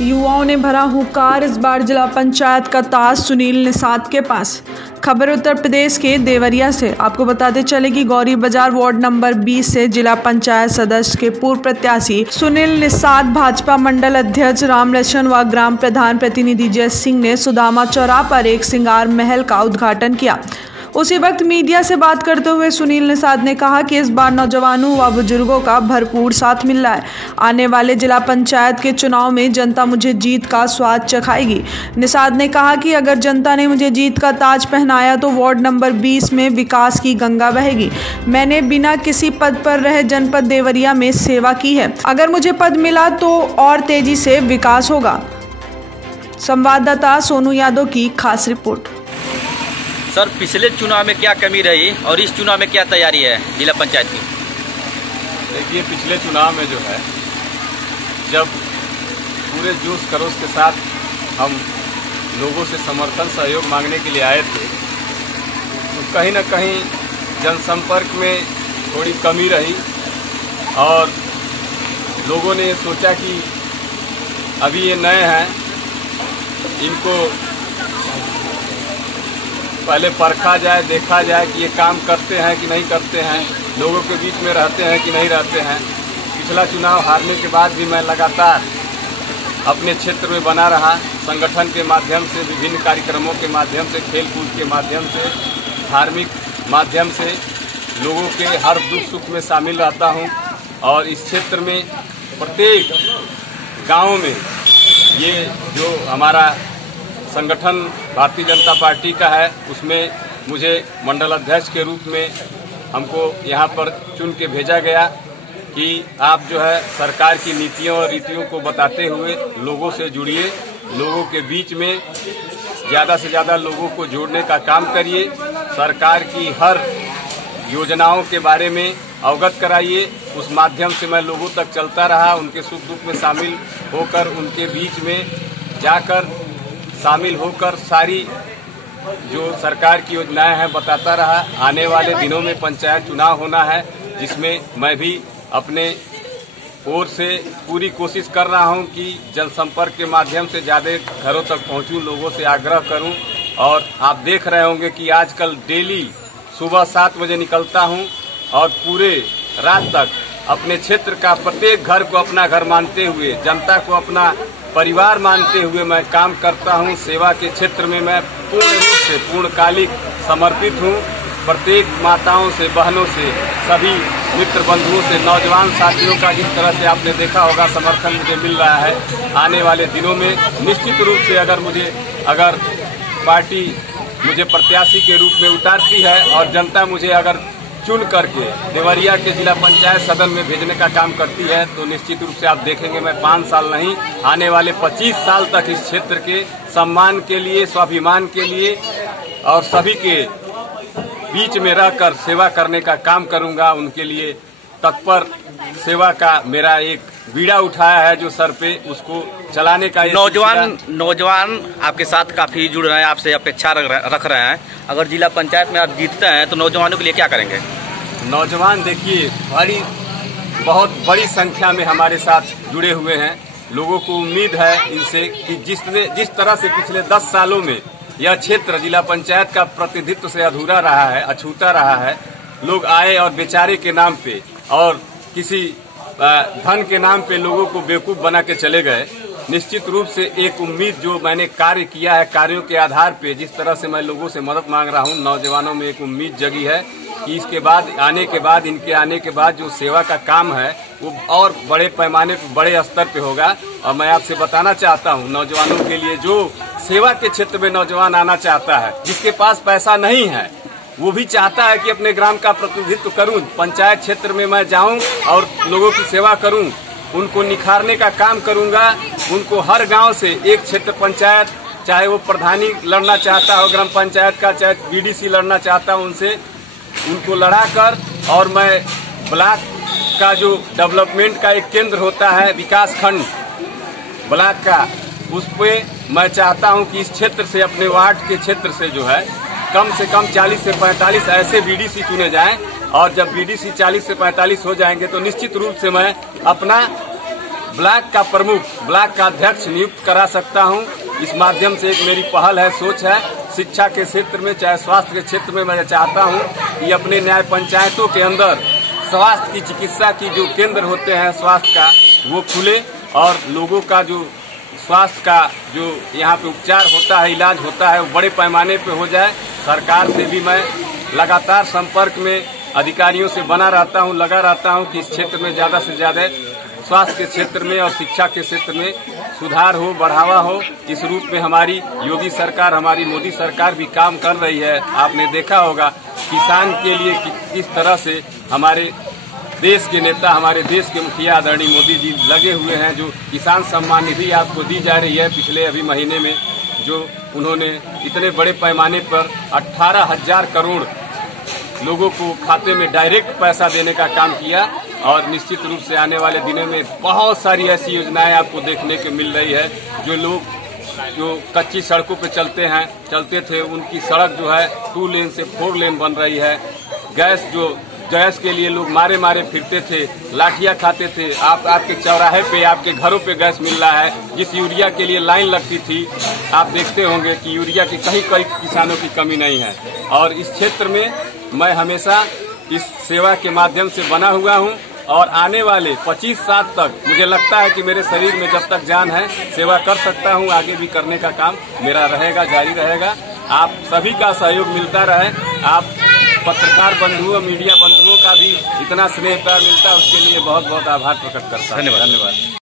युवाओं ने भरा हुंकार, इस बार जिला पंचायत का ताज सुनील निषाद के पास। खबर उत्तर प्रदेश के देवरिया से। आपको बताते चले कि गौरी बाजार वार्ड नंबर 20 से जिला पंचायत सदस्य के पूर्व प्रत्याशी सुनील निषाद, भाजपा मंडल अध्यक्ष रामलक्ष्मण व ग्राम प्रधान प्रतिनिधि जय सिंह ने सुदामा चौराहा पर एक श्रृंगार महल का उद्घाटन किया। उसी वक्त मीडिया से बात करते हुए सुनील निषाद ने कहा कि इस बार नौजवानों व बुजुर्गों का भरपूर साथ मिल रहा है। आने वाले जिला पंचायत के चुनाव में जनता मुझे जीत का स्वाद चखाएगी। निषाद ने कहा कि अगर जनता ने मुझे जीत का ताज पहनाया तो वार्ड नंबर 20 में विकास की गंगा बहेगी। मैंने बिना किसी पद पर रहे जनपद देवरिया में सेवा की है। अगर मुझे पद मिला तो और तेजी से विकास होगा। संवाददाता सोनू यादव की खास रिपोर्ट। सर, पिछले चुनाव में क्या कमी रही और इस चुनाव में क्या तैयारी है जिला पंचायत की? देखिए, पिछले चुनाव में जो है, जब पूरे जोश खरोश के साथ हम लोगों से समर्थन सहयोग मांगने के लिए आए थे, तो कहीं ना कहीं जनसंपर्क में थोड़ी कमी रही और लोगों ने ये सोचा कि अभी ये नए हैं, इनको पहले परखा जाए, देखा जाए कि ये काम करते हैं कि नहीं करते हैं, लोगों के बीच में रहते हैं कि नहीं रहते हैं। पिछला चुनाव हारने के बाद भी मैं लगातार अपने क्षेत्र में बना रहा, संगठन के माध्यम से, विभिन्न कार्यक्रमों के माध्यम से, खेल कूद के माध्यम से, धार्मिक माध्यम से लोगों के हर दुख सुख में शामिल रहता हूँ। और इस क्षेत्र में प्रत्येक गाँव में ये जो हमारा संगठन भारतीय जनता पार्टी का है, उसमें मुझे मंडल अध्यक्ष के रूप में हमको यहाँ पर चुन के भेजा गया कि आप जो है सरकार की नीतियों और रीतियों को बताते हुए लोगों से जुड़िए, लोगों के बीच में ज़्यादा से ज़्यादा लोगों को जोड़ने का काम करिए, सरकार की हर योजनाओं के बारे में अवगत कराइए। उस माध्यम से मैं लोगों तक चलता रहा, उनके सुख दुख में शामिल होकर, उनके बीच में जाकर शामिल होकर सारी जो सरकार की योजनाएं हैं बताता रहा। आने वाले दिनों में पंचायत चुनाव होना है, जिसमें मैं भी अपने ओर से पूरी कोशिश कर रहा हूं कि जनसंपर्क के माध्यम से ज़्यादा घरों तक पहुंचूं, लोगों से आग्रह करूं। और आप देख रहे होंगे कि आजकल डेली सुबह 7 बजे निकलता हूं और पूरे रात तक अपने क्षेत्र का प्रत्येक घर को अपना घर मानते हुए, जनता को अपना परिवार मानते हुए मैं काम करता हूं। सेवा के क्षेत्र में मैं पूर्ण रूप से पूर्णकालिक समर्पित हूं। प्रत्येक माताओं से, बहनों से, सभी मित्र बंधुओं से, नौजवान साथियों का जिस तरह से आपने देखा होगा समर्थन मुझे मिल रहा है। आने वाले दिनों में निश्चित रूप से अगर पार्टी मुझे प्रत्याशी के रूप में उतारती है और जनता मुझे अगर चुन करके देवरिया के जिला पंचायत सदन में भेजने का काम करती है, तो निश्चित रूप से आप देखेंगे मैं 5 साल नहीं, आने वाले 25 साल तक इस क्षेत्र के सम्मान के लिए, स्वाभिमान के लिए और सभी के बीच में रहकर सेवा करने का काम करूंगा। उनके लिए तत्पर सेवा का मेरा एक बीड़ा उठाया है जो सर पे, उसको चलाने का। नौजवान आपके साथ काफी जुड़ रहे हैं, आपसे अपेक्षा रख रहे हैं। अगर जिला पंचायत में आप जीतते हैं तो नौजवानों के लिए क्या करेंगे? नौजवान देखिए बहुत बड़ी संख्या में हमारे साथ जुड़े हुए हैं। लोगों को उम्मीद है इनसे कि जिस तरह से पिछले 10 सालों में यह क्षेत्र जिला पंचायत का प्रतिनिधित्व से अधूरा रहा है, अछूता रहा है, लोग आए और बेचारे के नाम पे और किसी धन के नाम पे लोगों को बेवकूफ बना के चले गए। निश्चित रूप से एक उम्मीद जो मैंने कार्य किया है, कार्यों के आधार पे जिस तरह से मैं लोगों से मदद मांग रहा हूं, नौजवानों में एक उम्मीद जगी है कि इसके बाद इनके आने के बाद जो सेवा का काम है वो और बड़े पैमाने पर, बड़े स्तर पे होगा। और मैं आपसे बताना चाहता हूं, नौजवानों के लिए जो सेवा के क्षेत्र में नौजवान आना चाहता है, जिसके पास पैसा नहीं है, वो भी चाहता है कि अपने ग्राम का प्रतिनिधित्व करूं, पंचायत क्षेत्र में मैं जाऊं और लोगों की सेवा करूं, उनको निखारने का काम करूंगा। उनको हर गांव से एक क्षेत्र पंचायत, चाहे वो प्रधानी लड़ना चाहता हो ग्राम पंचायत का, चाहे बीडीसी लड़ना चाहता हो, उनको लड़ाकर, और मैं ब्लॉक का जो डेवलपमेंट का एक केंद्र होता है, विकास खंड ब्लॉक का, उस पे मैं चाहता हूं कि इस क्षेत्र से, अपने वार्ड के क्षेत्र से जो है कम से कम 40 से 45 ऐसे बीडीसी चुने जाएं। और जब बीडीसी 40 से 45 हो जाएंगे तो निश्चित रूप से मैं अपना ब्लॉक का प्रमुख, ब्लॉक का अध्यक्ष नियुक्त करा सकता हूं। इस माध्यम से एक मेरी पहल है, सोच है। शिक्षा के क्षेत्र में चाहे स्वास्थ्य के क्षेत्र में मैं चाहता हूं कि अपने न्याय पंचायतों के अंदर स्वास्थ्य की, चिकित्सा की जो केंद्र होते हैं स्वास्थ्य का, वो खुले और लोगों का जो स्वास्थ्य का जो यहाँ पे उपचार होता है, इलाज होता है, वो बड़े पैमाने पे हो जाए। सरकार से भी मैं लगातार संपर्क में अधिकारियों से बना रहता हूँ, लगा रहता हूँ कि इस क्षेत्र में ज़्यादा से ज़्यादा स्वास्थ्य के क्षेत्र में और शिक्षा के क्षेत्र में सुधार हो, बढ़ावा हो। इस रूप में हमारी योगी सरकार, हमारी मोदी सरकार भी काम कर रही है। आपने देखा होगा किसान के लिए किस तरह से हमारे देश के नेता, हमारे देश के मुखिया आदरणीय मोदी जी लगे हुए हैं। जो किसान सम्मान निधि आपको दी जा रही है पिछले अभी महीने में, जो उन्होंने इतने बड़े पैमाने पर 18,000 करोड़ लोगों को खाते में डायरेक्ट पैसा देने का काम किया। और निश्चित रूप से आने वाले दिनों में बहुत सारी ऐसी योजनाएं आपको देखने को मिल रही है। जो लोग जो कच्ची सड़कों पे चलते थे, उनकी सड़क जो है 2 लेन से 4 लेन बन रही है। गैस के लिए लोग मारे फिरते थे, लाठियां खाते थे। आपके चौराहे पे, आपके घरों पे गैस मिल रहा है। जिस यूरिया के लिए लाइन लगती थी, आप देखते होंगे कि यूरिया की कहीं किसानों की कमी नहीं है। और इस क्षेत्र में मैं हमेशा इस सेवा के माध्यम से बना हुआ हूं और आने वाले 25 साल तक मुझे लगता है कि मेरे शरीर में जब तक जान है सेवा कर सकता हूं। आगे भी करने का काम मेरा रहेगा, जारी रहेगा। आप सभी का सहयोग मिलता रहे। आप पत्रकार बंधुओं, मीडिया बंधुओं का भी इतना स्नेह प्यार मिलता है, उसके लिए बहुत बहुत आभार प्रकट करता हूं। धन्यवाद।